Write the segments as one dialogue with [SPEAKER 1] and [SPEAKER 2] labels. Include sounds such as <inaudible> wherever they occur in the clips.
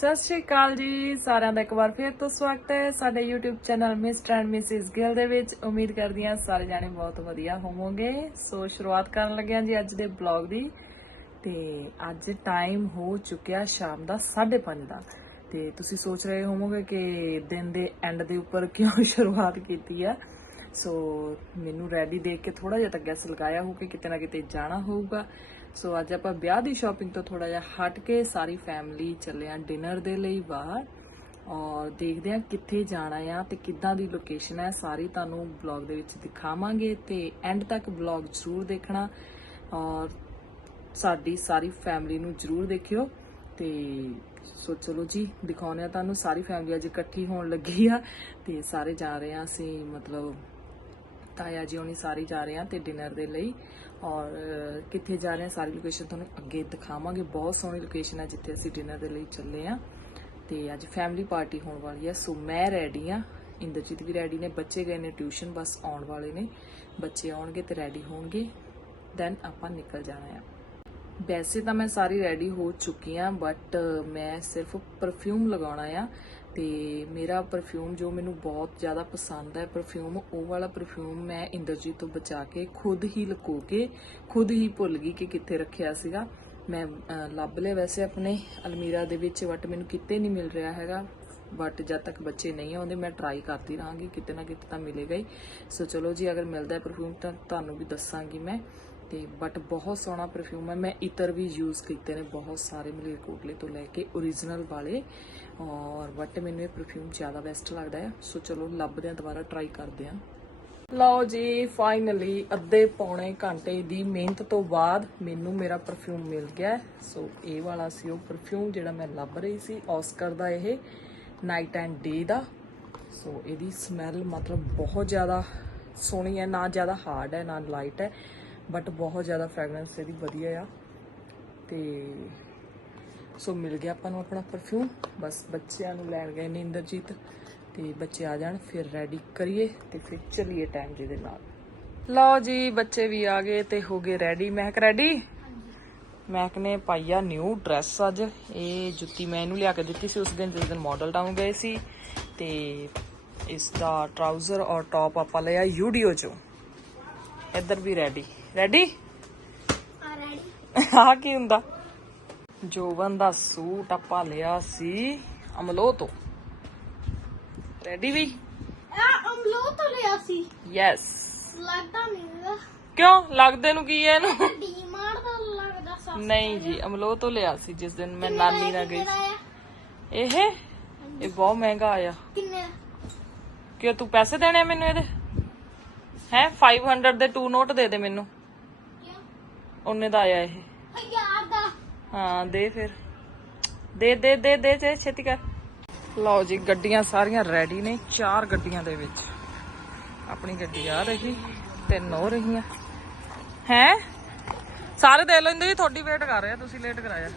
[SPEAKER 1] ਸਤਿ ਸ਼੍ਰੀ ਅਕਾਲ ਜੀ। ਸਾਰਿਆਂ ਦਾ ਇੱਕ ਵਾਰ ਫਿਰ ਤੋਂ ਸਵਾਗਤ ਹੈ। ਸਾਡੇ YouTube channel mister and missus Gill ਦੇ ਵਿੱਚ। ਉਮੀਦ ਕਰਦੀ ਹਾਂ ਸਾਰੇ ਜਾਣੇ ਬਹੁਤ ਵਧੀਆ ਹੋਵੋਗੇ। ਸੋ ਸ਼ੁਰੂਆਤ ਕਰਨ ਲੱਗੇ ਹਾਂ ਜੀ ਅੱਜ ਦੇ ਬਲੌਗ ਦੀ। ਤੇ ਅੱਜ ਟਾਈਮ ਹੋ ਚੁੱਕਿਆ ਸ਼ਾਮ ਦਾ 5:30 ਦਾ। ਤੇ ਤੁਸੀਂ ਸੋਚ ਰਹੇ ਹੋਵੋਗੇ ਕਿ ਦਿਨ ਦੇ ਐਂਡ ਦੇ ਉੱਪਰ <laughs> ਕਿਉਂ ਸ਼ੁਰੂਆਤ ਕੀਤੀ ਆ। ਸੋ ਮੈਨੂੰ ਰੈਡੀ ਦੇਖ ਕੇ ਥੋੜਾ ਜਿਹਾ ਤਾਂ ਗੈਸ ਲਗਾਇਆ ਹੋ ਕਿ ਕਿਤੇ ਨਾ ਕਿਤੇ ਜਾਣਾ ਹੋਊਗਾ। ਸੋ ਅੱਜ ਆਪਾਂ ਵਿਆਹ ਦੀ ਸ਼ਾਪਿੰਗ ਤੋਂ ਥੋੜਾ ਜਿਹਾ ਹਟ ਕੇ ਸਾਰੀ ਫੈਮਿਲੀ ਚੱਲੇ ਆ ਡਿਨਰ ਦੇ ਲਈ ਬਾਹਰ ਔਰ ਦੇਖਦੇ ਆ ਕਿੱਥੇ ਜਾਣਾ ਆ ਤੇ ਕਿੱਦਾਂ ਦੀ ਲੋਕੇਸ਼ਨ ਹੈ ਸਾਰੀ ਤੁਹਾਨੂੰ ਬਲੌਗ ਦੇ ਵਿੱਚ ਦਿਖਾਵਾਂਗੇ ਤੇ ਐਂਡ ਤੱਕ ਬਲੌਗ ਜ਼ਰੂਰ ਦੇਖਣਾ ਔਰ ਸਾਡੀ ਸਾਰੀ ਫੈਮਿਲੀ ਨੂੰ ਜ਼ਰੂਰ ਦੇਖਿਓ ਤੇ ਸੋ ਚਲੋ ਜੀ, ਦਿਖਾਉਂਦੇ ਆ ਤੁਹਾਨੂੰ ਸਾਰੀ ਫੈਮਿਲੀ ਅੱਜ ਇਕੱਠੀ ਹੋਣ ਲੱਗੀ ਆ ਤੇ ਸਾਰੇ ਜਾ ਰਹੇ ਆ ਅਸੀਂ ਮਤਲਬ ਤਾਇਆ ਜੀ ਹੋਣੀ ਸਾਰੇ ਜਾ ਰਹੇ ਆ ਤੇ ਡਿਨਰ ਦੇ ਲਈ। ਔਰ ਕਿੱਥੇ ਜਾ ਰਹੇ ਆ, ਸਾਰੀ ਲੋਕੇਸ਼ਨ ਤੁਹਾਨੂੰ ਅੱਗੇ ਦਿਖਾਵਾਂਗੇ। ਬਹੁਤ ਸੋਹਣੀ ਲੋਕੇਸ਼ਨ ਹੈ ਜਿੱਥੇ ਅਸੀਂ ਡਿਨਰ ਦੇ ਲਈ ਚੱਲੇ ਆ। ਤੇ ਅੱਜ ਫੈਮਿਲੀ ਪਾਰਟੀ ਹੋਣ ਵਾਲੀ ਹੈ ਸੋ ਮੈਂ ਰੈਡੀ ਆ। ਇੰਦਰਜੀਤ ਵੀ ਰੈਡੀ ਨੇ। ਬੱਚੇ ਗਏ ਨੇ ਟਿਊਸ਼ਨ ਬਸ ਆਉਣ ਵਾਲੇ ਨੇ। ਬੱਚੇ ਆਉਣਗੇ ਤੇ ਰੈਡੀ ਹੋਣਗੇ। ਦੈਨ ਆਪਾਂ ਨਿਕਲ ਜਾਣਾ ਆ। ਵੈਸੇ ਤਾਂ ਮੈਂ ਸਾਰੀ ਰੈਡੀ ਹੋ ਚੁੱਕੀ ਆ ਬਟ ਮੈਂ ਸਿਰਫ ਪਰਫਿਊਮ ਲਗਾਉਣਾ ਆ ਤੇ ਮੇਰਾ ਪਰਫਿਊਮ ਜੋ ਮੈਨੂੰ ਬਹੁਤ ਜ਼ਿਆਦਾ ਪਸੰਦ ਹੈ ਪਰਫਿਊਮ ਉਹ ਵਾਲਾ ਪਰਫਿਊਮ ਮੈਂ ਇੰਦਰਜੀਤ ਤੋਂ ਬਚਾ ਕੇ ਖੁਦ ਹੀ ਲੁਕੋ ਕੇ, ਖੁਦ ਹੀ ਭੁੱਲ ਗਈ ਕਿ ਕਿੱਥੇ ਰੱਖਿਆ ਸੀਗਾ। ਮੈਂ ਲੱਭ ਲਿਆ ਵੈਸੇ ਆਪਣੇ ਅਲਮੀਰਾ ਦੇ ਵਿੱਚ ਬਟ ਮੈਨੂੰ ਕਿਤੇ ਨਹੀਂ ਮਿਲ ਰਿਹਾ ਹੈਗਾ। ਬਟ ਜਦ ਤੱਕ ਬੱਚੇ ਨਹੀਂ ਆਉਂਦੇ, ਮੈਂ ਟਰਾਈ ਕਰਦੀ ਰਹਾਂਗੀ, ਕਿਤੇ ਨਾ ਕਿਤੇ ਤਾਂ ਮਿਲੇਗਾ ਹੀ। ਸੋ ਚਲੋ ਜੀ, ਅਗਰ ਮਿਲਦਾ ਹੈ ਪਰਫਿਊਮ ਤਾਂ ਤੁਹਾਨੂੰ ਵੀ ਦੱਸਾਂਗੀ ਮੈਂ। ਤੇ ਬਟ ਬਹੁਤ ਸੋਹਣਾ ਪਰਫਿਊਮ ਹੈ। ਮੈਂ ਇਤਰ ਵੀ ਯੂਜ਼ ਕੀਤੇ ਨੇ ਬਹੁਤ ਸਾਰੇ ਮਲੇਰਕੋਟਲੇ ਤੋਂ ਲੈ ਕੇ origignal ਵਾਲੇ। ਔਰ ਬਟ ਮੈਨੂੰ ਇਹ ਪਰਫਿਊਮ ਜ਼ਿਆਦਾ ਬੈਸਟ ਲੱਗਦਾ ਹੈ। ਸੋ ਚਲੋ ਲੱਭਦੇ ਹਾਂ ਦੁਬਾਰਾ ਟਰਾਈ ਕਰਦੇ ਹਾਂ। ਲਓ ਜੀ ਫਾਈਨਲੀ ਅੱਧੇ ਪੌਣੇ ਘੰਟੇ ਦੀ ਮਿਹਨਤ ਤੋਂ ਬਾਅਦ ਮੈਨੂੰ ਮੇਰਾ ਪਰਫਿਊਮ ਮਿਲ ਗਿਆ। ਸੋ ਇਹ ਵਾਲਾ ਸੀ ਉਹ ਪਰਫਿਊਮ ਜਿਹੜਾ ਮੈਂ ਲੱਭ ਰਹੀ ਸੀ ਔਸਕਰ ਦਾ ਇਹ ਨਾਈਟ ਐਂਡ ਡੇ ਦਾ। ਸੋ ਇਹਦੀ ਸਮੈਲ ਮਤਲਬ ਬਹੁਤ ਜ਼ਿਆਦਾ ਸੋਹਣੀ ਹੈ, ਨਾ ਜ਼ਿਆਦਾ ਹਾਰਡ ਹੈ, ਨਾ ਲਾਈਟ ਹੈ। ਬਟ ਬਹੁਤ ਜ਼ਿਆਦਾ ਫ੍ਰੈਗਰੈਂਸ ਇਹਦੀ ਵਧੀਆ ਆ। ਤੇ ਸੋ ਮਿਲ ਗਿਆ ਆਪਾਂ ਨੂੰ ਆਪਣਾ ਪਰਫਿਊਮ ਬਸ ਬੱਚਿਆਂ ਨੂੰ ਲੈਣ ਗਏ ਨੇ ਇੰਦਰਜੀਤ ਤੇ ਬੱਚੇ ਆ ਜਾਣ ਫਿਰ ਰੈਡੀ ਕਰੀਏ ਤੇ ਫਿਰ ਚੱਲੀਏ ਟਾਈਮ ਜੀ ਦੇ ਨਾਲ। ਲਓ ਜੀ ਬੱਚੇ ਵੀ ਆ ਗਏ ਤੇ ਹੋ ਗਏ ਰੈਡੀ ਮਹਿਕ ਰੈਡੀ ਮਹਿਕ ਨੇ ਪਾਈ ਆ ਨਿਊ ਡਰੈਸ ਅੱਜ। ਇਹ ਜੁੱਤੀ ਮੈਂ ਇਹਨੂੰ ਲਿਆ ਕੇ ਦਿੱਤੀ ਸੀ ਉਸ ਦਿਨ ਜਿਸ ਦਿਨ ਮਾਡਲ ਟਾਊਨ ਗਏ ਸੀ। ਤੇ ਇਸ ਦਾ ਟਰਾਊਜ਼ਰ ਔਰ ਟੌਪ ਆਪਾਂ ਲਿਆ ਯੂਡੀਓ ਚੋਂ। ਇੱਧਰ ਵੀ ਰੈਡੀ ਰੈਡੀ ਆ ਕੀ ਹੁੰਦਾ? ਜੋਵਨ ਦਾ ਸੂਟ ਆਪਾਂ ਲਿਆ ਸੀ ਅਮਲੋ ਤੋਂ ਰੈਡੀ ਵੀ?
[SPEAKER 2] ਆ ਅਮਲੋ ਤੋਂ ਲਿਆ ਸੀ।
[SPEAKER 1] ਯੈਸ
[SPEAKER 2] ਲੱਗਦਾ ਨਹੀਂ
[SPEAKER 1] ਕਿਉਂ? ਲੱਗਦੇ ਨੂੰ ਕੀ ਹੈ ਇਹਨੂੰ?
[SPEAKER 2] ਡੀਮਾਰਟ ਦਾ ਲੱਗਦਾ ਸਾ
[SPEAKER 1] ਨਹੀਂ ਜੀ ਅਮਲੋ ਤੋਂ ਲਿਆ ਸੀ ਜਿਸ ਦਿਨ ਮੈਂ ਨਾਨੀ ਨਾਲ ਗਈ? ਇਹ? ਇਹ ਬਹੁਤ ਮਹਿੰਗਾ ਆਇਆ।
[SPEAKER 2] ਕਿੰਨੇ ਦਾ?
[SPEAKER 1] ਕਿ ਤੂੰ ਪੈਸੇ ਦੇਣੇ ਮੈਨੂੰ ਇਹਦੇ? ਹੈ? 500 ਦੇ ਟੂ ਨੋਟ ਦੇ ਦੇ ਮੈਨੂੰ।
[SPEAKER 2] ਕਿਉਂ
[SPEAKER 1] ਉਹਨੇ ਦਾ ਆਇਆ ਇਹ।
[SPEAKER 2] ਹਜ਼ਾਰ ਦਾ।
[SPEAKER 1] ਹਾਂ ਦੇ ਫਿਰ। ਦੇ ਦੇ ਦੇ ਦੇ ਦੇ ਛੇਤੀ ਕਰ। ਲਓ ਜੀ ਗੱਡੀਆਂ ਸਾਰੀਆਂ ਰੈਡੀ ਨੇ ਚਾਰ ਗੱਡੀਆਂ ਦੇ ਵਿੱਚ। ਆਪਣੀ ਗੱਡੀ ਆ ਰਹੀ ਤਿੰਨ ਹੋ ਰਹੀਆਂ। ਹੈ? ਸਾਰੇ ਦੇ ਲੈਂਦੇ ਜੀ ਤੁਹਾਡੀ ਵੇਟ ਕਰ ਰਹੇ ਆ ਤੁਸੀਂ ਲੇਟ ਕਰਾਇਆ।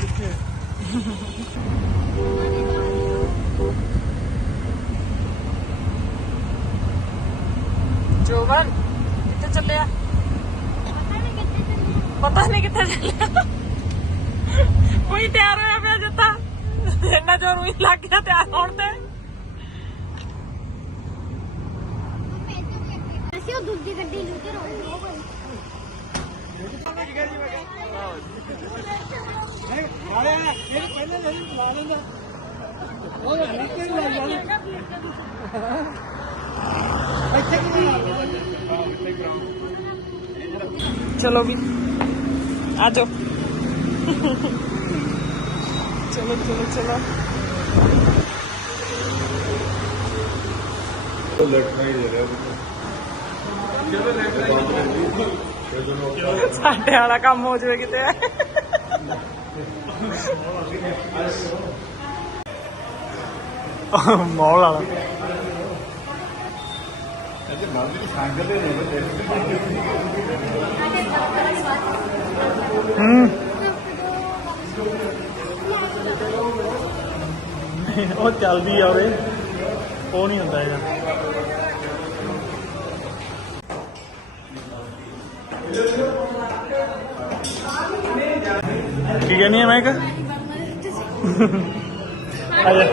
[SPEAKER 1] ਕਿੱਥੇ ਚੱਲਿਆ? ਪਤਾ ਨਹੀਂ ਕਿੱਥੇ ਚੱਲਿਆ। ਕੋਈ ਤਿਆਰ ਹੋਇਆ ਪਿਆ ਜੱਤਾ ਇੰਨਾ ਜ਼ੋਰ ਵੀ ਲੱਗ ਗਿਆ ਤਿਆਰ ਹੋਣ ਤੇ।
[SPEAKER 2] ਅਸੀਂ ਉਹ ਦੂਜੀ ਗੱਡੀ ਲੁੱਟ ਰੋਈ
[SPEAKER 1] ਚਲੋ ਵੀ ਆ ਜਾਓ ਚਲੋ ਚਲੋ ਚਲੋ ਸਾਡੇ ਵਾਲਾ ਕੰਮ ਹੋ ਜਾਵੇ ਕਿਤੇ
[SPEAKER 3] ਮੌਲ ਵਾਲਾ ਹੂੰ ਉਹ ਚੱਲਦੀ ਆ ਉਹਦੇ ਉਹ ਨਹੀਂ ਹੁੰਦਾ ਇਹਦਾ। ਕੀ ਕਹਿੰਦੀ ਆ ਮੈਂ ਕਿ <laughs> ਆ ਜਾ।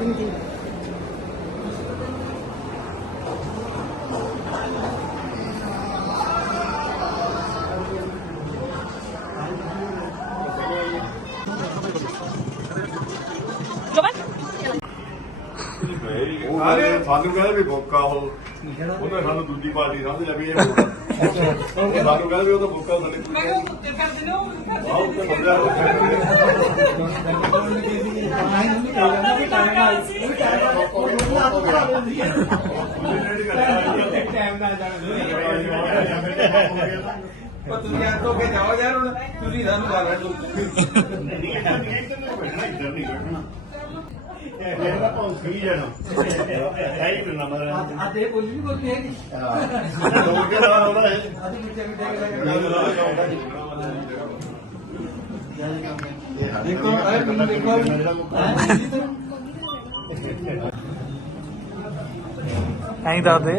[SPEAKER 4] ਉਹ ਕਹਿੰਦੇ ਸਾਨੂੰ ਕਹਿੰਦੇ ਵੀ ਬੋਕਾ ਉਹ ਉਹਨੇ ਸਾਨੂੰ ਦੂਜੀ ਪਾਰਟੀ ਸਮਝ ਲਿਆ ਵੀ ਇਹ ਬੋਕਾ ਉਹ ਸਾਨੂੰ ਕਹਿੰਦੇ ਵੀ ਉਹ ਤਾਂ ਬੋਕਾ ਸਾਡੇ ਕੋਲ ਮੈਂ ਉੱਤੇ ਕਰ ਦਿਨੋ ਆਹ ਉੱਤੇ ਬੰਦਾ
[SPEAKER 5] ਉਹ ਤੁਸੀਂ ਆ ਤੋਂ ਕੇ ਜਾਓ ਯਾਰ ਹੁਣ ਤੁਸੀਂ ਸਾਨੂੰ ਲਾ ਰਹੇ
[SPEAKER 4] ਇਹਦਾ ਪੌਂ ਸਹੀ ਜਾਣਾ ਹੈ ਹੀ ਨਾ ਮਰ
[SPEAKER 5] ਅੱਜ ਇਹ ਬੋਲੀ ਵੀ ਬੋਲੀ ਹੈਗੀ
[SPEAKER 4] ਦੋ ਕੇ ਦਾ ਉਹਦਾ ਹੈ?
[SPEAKER 5] ਅੱਜ ਮਿੱਟੇ ਮਿੱਟੇ ਦੇਖੋ ਅਰੇ ਮੈਨੂੰ ਦੇਖੋ
[SPEAKER 3] ਐਂ ਦੱਸ ਦੇ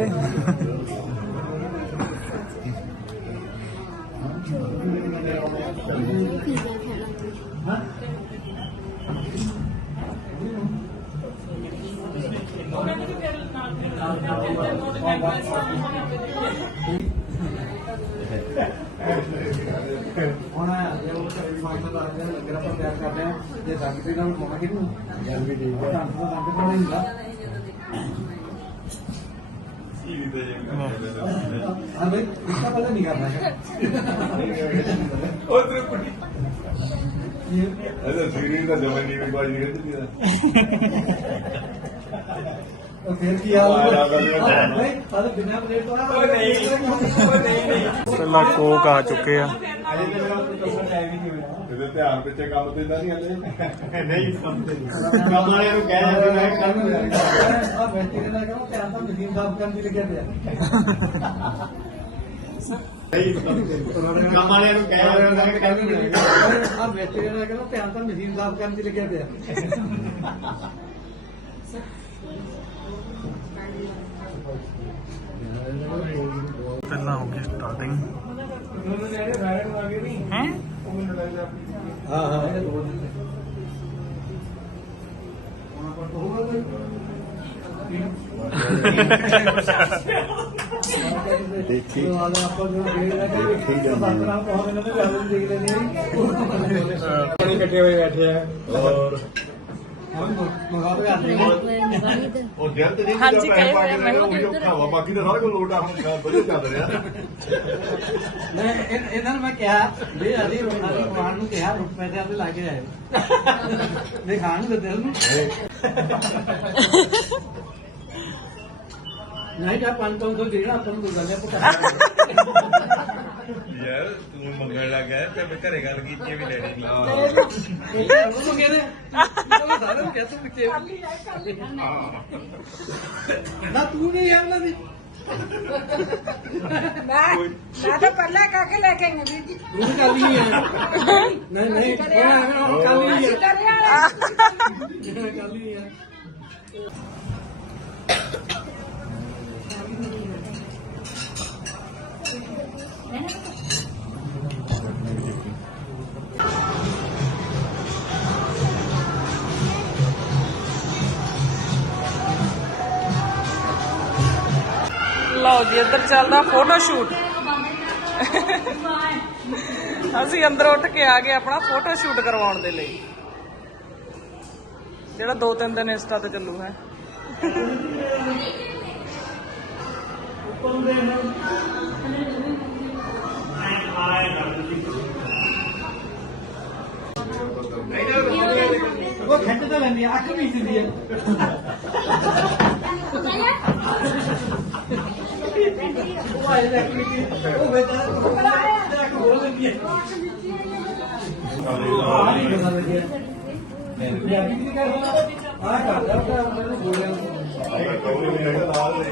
[SPEAKER 5] ਹੁਣ ਜੇ ਉਹ ਫਾਈਲ ਦਾ ਲੰਗਰ ਆਪਾਂ ਤਿਆਰ ਕਰਦੇ ਆ ਜੇ ਦੰਦ ਦੇ ਨਾਲ ਪਾਉਣਾ ਕਿਹਨੂੰ ਦੰਦ ਵੀ ਠੀਕ ਹੈ ਦੰਦ ਦਾ ਦੰਦ ਪਾਉਣਾ ਹੁੰਦਾ ਸੀ ਵੀ ਦੇ ਜਾਂਦਾ ਅਰੇ ਇਸਾ ਪਤਾ ਨਹੀਂ ਕਰਨਾ ਉਹ ਤੇਰੇ ਕੁੜੀ
[SPEAKER 4] ਇਹਦਾ ਸਰੀਰ ਦਾ ਜਮਨੀ ਵੀ ਬਾਜੀ
[SPEAKER 5] ਨਹੀਂ
[SPEAKER 4] ਕਰਦੀ <laughs> ਫੇਰ ਕੀ ਹਾਲ ਹੈ?
[SPEAKER 5] ਹਾਲ ਬਿਨਾਂ ਬ੍ਰੇਕ ਤੋਂ ਨਾ ਕੋਈ ਨਹੀਂ ਕੋਈ ਨਹੀਂ ਨਹੀਂ।
[SPEAKER 3] ਸੱਲਾ ਕੋਕ ਆ ਚੁੱਕੇ ਆ।
[SPEAKER 4] ਇਹਦੇ ਧਿਆਨ ਪਿੱਛੇ ਕੰਮ ਤੇ ਤਾਂ ਨਹੀਂ ਹਲੇ।
[SPEAKER 5] ਨਹੀਂ ਸਮਝਦੇ ਕੰਮ ਵਾਲਿਆਂ ਨੂੰ ਕਹਿ ਜਾਂਦੇ ਮੈਂ ਕੰਮ ਹੋ ਜਾਏਗਾ ਆ ਬੈਠੇ ਨਾ ਕਰੋ ਧਿਆਨ ਤਾਂ ਮਸ਼ੀਨ ਸਾਫ਼ ਕਰਨ ਦੀ ਲੱਗਿਆ ਪਿਆ। ਨਹੀਂ ਕੰਮ ਵਾਲਿਆਂ ਨੂੰ ਕਹਿ ਜਾਂਦੇ ਮੈਂ ਕੰਮ ਹੋ ਜਾਏਗਾ ਆ ਬੈਠੇ ਨਾ ਕਰੋ ਧਿਆਨ ਤਾਂ ਮਸ਼ੀਨ ਸਾਫ਼ ਕਰਨ ਦੀ ਲੱਗਿਆ ਪਿਆ।
[SPEAKER 3] ਪਹਿਲਾਂ ਹੋ ਗਈ ਸਟਾਰਟਿੰਗ ਹੈ?
[SPEAKER 5] ਹਾਂ ਹਾਂ। ਦੇਖੀ। ਦੇਖ ਜਾਂਦੇ ਆ। ਪਾਣੀ ਕੱਟੇ ਹੋਏ ਬੈਠੇ ਆ।
[SPEAKER 4] ਔਰ ਉਹ ਤੇ ਨਹੀਂ
[SPEAKER 1] ਹਾਂਜੀ,
[SPEAKER 4] ਪੈਸੇ
[SPEAKER 1] ਕਹੇ
[SPEAKER 4] ਪਾ
[SPEAKER 1] ਹੋਏ
[SPEAKER 4] ਕੇ
[SPEAKER 1] ਮੈਂ
[SPEAKER 4] ਉਹ ਵੀ ਔਖਾ ਵਾ। ਬਾਕੀ ਤਾਂ ਸਾਰਾ ਕੁਝ ਲੋਟ ਆ ਹੁਣ ਵਧੀਆ ਚੱਲ ਰਿਹਾ।
[SPEAKER 5] ਮੈਂ ਇਹ- ਇਹਨਾਂ ਨੂੰ ਮੈਂ ਕਿਹਾ ਵੀ ਅਲੀ ਅਲੀ ਕੁਮਾਰ ਨੂੰ ਕਿਹਾ ਰੁਪਏ ਦੇ ਆਦੇ ਲਾ ਕੇ ਆਏ ਮੈਂ ਖਾਣ ਨੂੰ। ਦਿੱਤੇ ਉਹਨੂੰ ਨਹੀਂ ਤਾਂ 500 ਦੇਣਾ ਆਪਾਂ ਨੂੰ ਗੱਲ ਹੈ
[SPEAKER 6] ਯਾਰ ਤੂੰ ਮੰਗਣ ਲੱਗਾ ਤੇ ਮੈਂ ਘਰੇ ਗੱਲ ਕੀਤੀ ਵੀ ਲੈਣੀ ਨਹੀਂ
[SPEAKER 5] ਉਹਨੂੰ ਕਹਿੰਦੇ ਉਹ ਸਾਰਿਆਂ ਨੂੰ ਕਹਿੰਦੇ ਪਿੱਛੇ ਨਾ ਤੂੰ ਨਹੀਂ ਆਉਣਾ ਦੀ।
[SPEAKER 7] ਮੈਂ ਤਾਂ ਪਹਿਲਾਂ ਕਹਿ ਕੇ ਲੈ ਕੇ ਆਈ ਹਾਂ ਵੀਰ ਜੀ।
[SPEAKER 5] ਤੂੰ ਕੱਲ ਹੀ ਹੈ। ਨਹੀਂ ਨਹੀਂ ਉਹ ਕੱਲ ਹੀ। ਹੈ
[SPEAKER 7] ਵਾਲੇ।
[SPEAKER 5] ਕੱਲ ਹੀ ਹੈ।
[SPEAKER 1] ਲਓ ਜੀ, ਇੱਧਰ ਚੱਲਦਾ ਫੋਟੋ ਸ਼ੂਟ ਅਸੀਂ ਅੰਦਰ ਉੱਠ ਕੇ ਆ ਗਏ ਆਪਣਾ ਫੋਟੋ ਸ਼ੂਟ ਕਰਵਾਉਣ ਦੇ ਲਈ। ਜਿਹੜਾ ਦੋ ਤਿੰਨ ਦਿਨ ਇੰਸਟਾ ਤੇ ਚੱਲੂ ਹੈ।
[SPEAKER 5] ਉਹ ਖੱਟ ਤਾਂ ਲੈਂਦੀ ਆ ਅੱਖ ਦਿੰਦੀ ਹੈ ਉਹ ਆਏ ਲੈ। ਕੇ ਉਹ ਬੇਟਾ ਤੇਰਾ ਅੱਖ ਬੋਲ ਲੈਂਦੀ ਆ ਮੈਂ ਅਭੀ ਕੀ ਕਰ ਆ ਕਰਦਾ ਉਹ ਬੋਲਿਆ
[SPEAKER 4] ਆਇਆ ਕੋਈ ਨਹੀਂ ਨਾਲ ਦੇ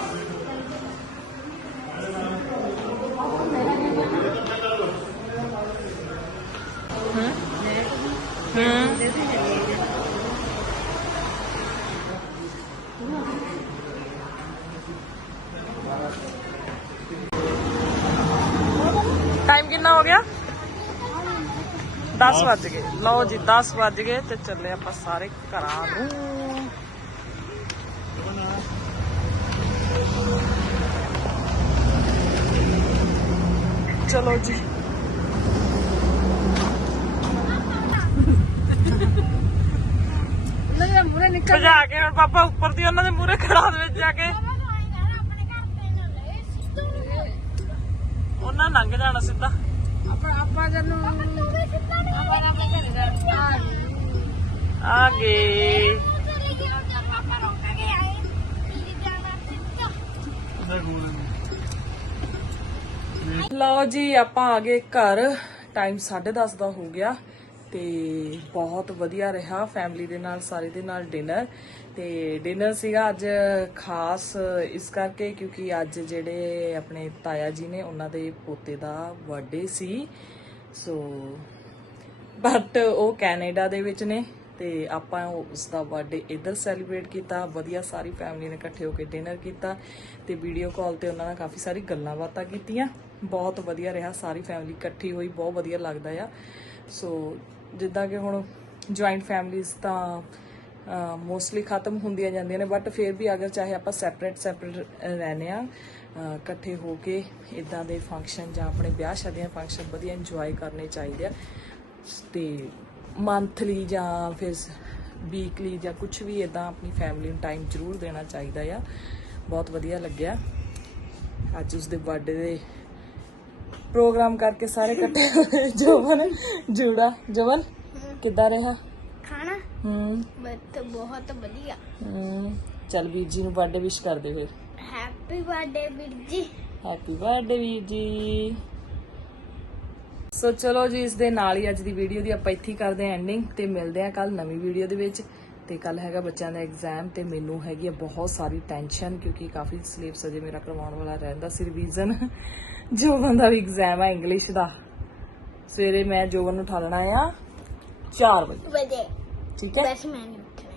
[SPEAKER 1] ਕਿੰਨਾ ਹੋ ਗਿਆ? 10 ਵੱਜ ਗਏ। ਲਓ ਜੀ 10 ਵੱਜ ਗਏ ਤੇ ਚੱਲੇ ਆਪਾਂ ਸਾਰੇ ਘਰਾਂ ਨੂੰ। ਚਲੋ ਜੀ।
[SPEAKER 7] ਮੂਰੇ ਨਿਕਲ
[SPEAKER 1] ਭਜਾ ਕੇ ਹੁਣ ਪਾਪਾ ਉੱਪਰ ਦੀ ਉਹਨਾਂ ਦੇ ਮੂਹਰੇ ਖੜਾ ਦੇ ਵਿੱਚ ਜਾ ਕੇ। ਉਹਨਾਂ ਲੰਘ ਜਾਣਾ ਸਿੱਧਾ।
[SPEAKER 7] ਆਪਾਂ
[SPEAKER 1] ਆ ਗਏ। ਲਓ ਜੀ ਆਪਾਂ ਆ ਗਏ ਘਰ। ਟਾਈਮ 10:30 ਦਾ ਹੋ ਗਿਆ। ਤੇ ਬਹੁਤ ਵਧੀਆ ਰਿਹਾ ਫੈਮਿਲੀ ਦੇ ਨਾਲ, ਸਾਰੇ ਦੇ ਨਾਲ ਡਿਨਰ ਤੇ ਡਿਨਰ ਸੀਗਾ ਅੱਜ ਖਾਸ ਇਸ ਕਰਕੇ ਕਿਉਂਕਿ ਅੱਜ ਜਿਹੜੇ ਆਪਣੇ ਤਾਇਆ ਜੀ ਨੇ ਉਹਨਾਂ ਦੇ ਪੋਤੇ ਦਾ ਬਰਥਡੇ ਸੀ। ਸੋ ਬਟ ਉਹ ਕੈਨੇਡਾ ਦੇ ਵਿੱਚ ਨੇ ਤੇ ਆਪਾਂ ਉਸ ਦਾ ਬਰਥਡੇ ਇੱਧਰ ਸੈਲੀਬ੍ਰੇਟ ਕੀਤਾ। ਵਧੀਆ ਸਾਰੀ ਫੈਮਿਲੀ ਨੇ ਇਕੱਠੇ ਹੋ ਕੇ ਡਿਨਰ ਕੀਤਾ ਤੇ ਵੀਡੀਓ ਕਾਲ ਤੇ ਉਹਨਾਂ ਨਾਲ ਕਾਫੀ ਸਾਰੀ ਗੱਲਾਂ ਬਾਤਾਂ ਕੀਤੀਆਂ। ਬਹੁਤ ਵਧੀਆ ਰਿਹਾ, ਸਾਰੀ ਫੈਮਿਲੀ ਇਕੱਠੀ ਹੋਈ, ਬਹੁਤ ਵਧੀਆ ਲੱਗਦਾ ਆ। ਸੋ ਜਿੱਦਾਂ ਕਿ ਹੁਣ ਜੁਆਇੰਟ ਫੈਮਿਲੀਜ਼ ਤਾਂ ਮੋਸਟਲੀ ਖਤਮ ਹੁੰਦੀਆਂ ਜਾਂਦੀਆਂ ਨੇ ਬਟ ਫਿਰ ਵੀ ਅਗਰ ਚਾਹੇ ਆਪਾਂ ਸੈਪਰੇਟ ਸੈਪਰੇਟ ਰਹਿੰਦੇ ਆ ਇਕੱਠੇ ਹੋ ਕੇ ਇਦਾਂ ਦੇ ਫੰਕਸ਼ਨ ਜਾਂ ਆਪਣੇ ਵਿਆਹ ਸ਼ਾਦੀਆਂ ਫੰਕਸ਼ਨ ਵਧੀਆ ਇੰਜੋਏ ਕਰਨੇ ਚਾਹੀਦੇ ਆ। ਤੇ ਮੰਥਲੀ ਜਾਂ ਫਿਰ ਵੀਕਲੀ ਜਾਂ ਕੁਝ ਵੀ ਇਦਾਂ ਆਪਣੀ ਫੈਮਿਲੀ ਨੂੰ ਟਾਈਮ ਜ਼ਰੂਰ ਦੇਣਾ ਚਾਹੀਦਾ ਆ। ਬਹੁਤ ਵਧੀਆ ਲੱਗਿਆ। ਅੱਜ ਉਸਦੇ ਬਰਥਡੇ ਦੇ ਪ੍ਰੋਗਰਾਮ ਕਰਕੇ ਸਾਰੇ ਇਕੱਠੇ ਹੋਏ। ਜਵਨ ਜੂੜਾ ਜਵਨ ਕਿੱਦਾਂ ਰਿਹਾ?
[SPEAKER 2] ਖਾਣਾ?
[SPEAKER 1] ਹੂੰ।
[SPEAKER 2] ਬਤ ਬਹੁਤ ਵਧੀਆ।
[SPEAKER 1] ਹੂੰ। ਚੱਲ ਵੀਰ ਜੀ ਨੂੰ ਬਰਥਡੇ ਵਿਸ਼ ਕਰ ਦੇ ਫਿਰ।
[SPEAKER 2] ਹੈਪੀ ਬਰਥਡੇ ਵੀਰ ਜੀ।
[SPEAKER 1] ਹੈਪੀ ਬਰਥਡੇ ਵੀਰ ਜੀ। ਸੋ ਚਲੋ ਜੀ ਇਸ ਦੇ ਨਾਲ ਹੀ ਅੱਜ ਦੀ ਵੀਡੀਓ ਦੀ ਆਪਾਂ ਇੱਥੇ ਕਰਦੇ ਹਾਂ ਐਂਡਿੰਗ ਤੇ ਮਿਲਦੇ ਹਾਂ ਕੱਲ ਨਵੀਂ ਵੀਡੀਓ ਦੇ ਵਿੱਚ। ਤੇ ਕੱਲ ਹੈਗਾ ਬੱਚਿਆਂ ਦਾ ਐਗਜ਼ਾਮ ਤੇ ਮੈਨੂੰ ਹੈਗੀ ਆ ਬਹੁਤ ਸਾਰੀ ਟੈਨਸ਼ਨ ਕਿਉਂਕਿ ਕਾਫੀ ਸਿਲੇਬਸ ਅਜੇ ਮੇਰਾ ਕਰਵਾਉਣ ਵਾਲਾ ਰਹਿੰਦਾ ਸੀ ਰਿਵੀਜ਼ਨ ਜੋਬਨ ਦਾ ਵੀ ਐਗਜ਼ਾਮ ਹੈ ਇੰਗਲਿਸ਼ ਦਾ। ਸਵੇਰੇ ਮੈਂ ਜੋਬਨ ਨੂੰ ਉਠਾਲਣਾ ਆ 4 ਵਜੇ। ਠੀਕ ਹੈ?
[SPEAKER 2] ਬਸ ਮੈਂ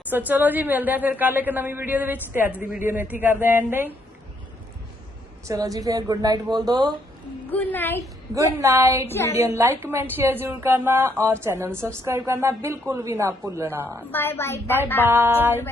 [SPEAKER 1] ਸੋ ਚਲੋ ਜੀ ਮਿਲਦੇ ਆ ਫਿਰ ਕੱਲ ਇੱਕ ਨਵੀਂ ਵੀਡੀਓ ਦੇ ਵਿੱਚ ਤੇ ਅੱਜ ਦੀ ਵੀਡੀਓ ਨੂੰ ਇੱਥੇ ਕਰਦੇ ਆ ਐਂਡਿੰਗ ਚਲੋ ਜੀ ਫਿਰ ਗੁੱਡ ਨਾਈਟ ਬੋਲ ਦੋ।
[SPEAKER 2] Good night
[SPEAKER 1] good night video like comment share जरूर करना और चैनल सब्सक्राइब करना बिल्कुल भी ना भूलना
[SPEAKER 2] बाय
[SPEAKER 1] बाय बाय
[SPEAKER 2] बाय